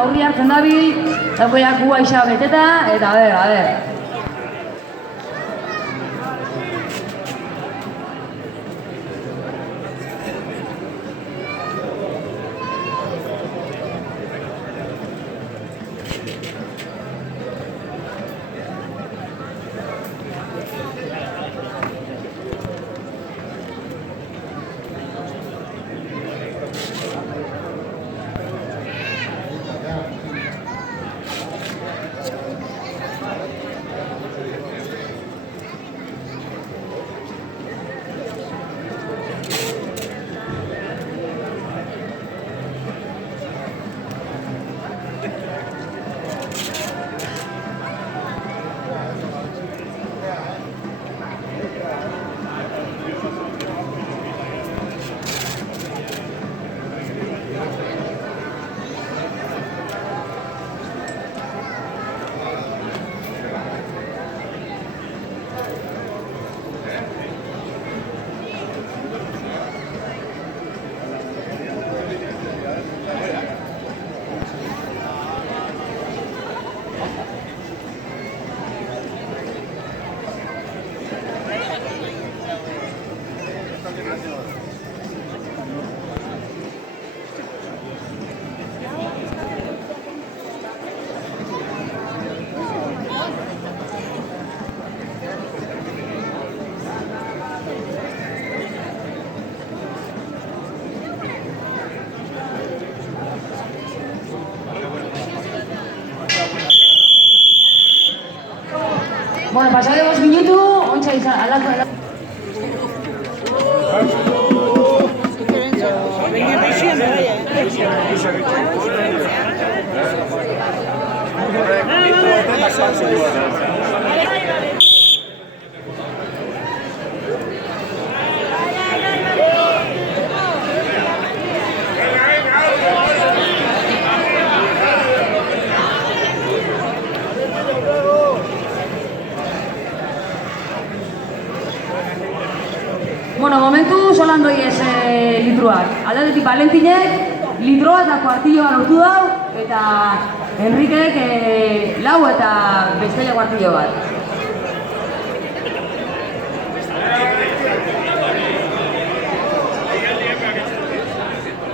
aurri hartzen dabil, daukoiak gua isa beteta, eta a ber. Bueno, pasade 2 minutu, ontsa izan, alatu. Bueno, momentu solan doiez litruak. Aldatetik Valentinek litroa eta kuartilloa lortu dau, eta Enrikek 4 eta bestele kuartillo bat.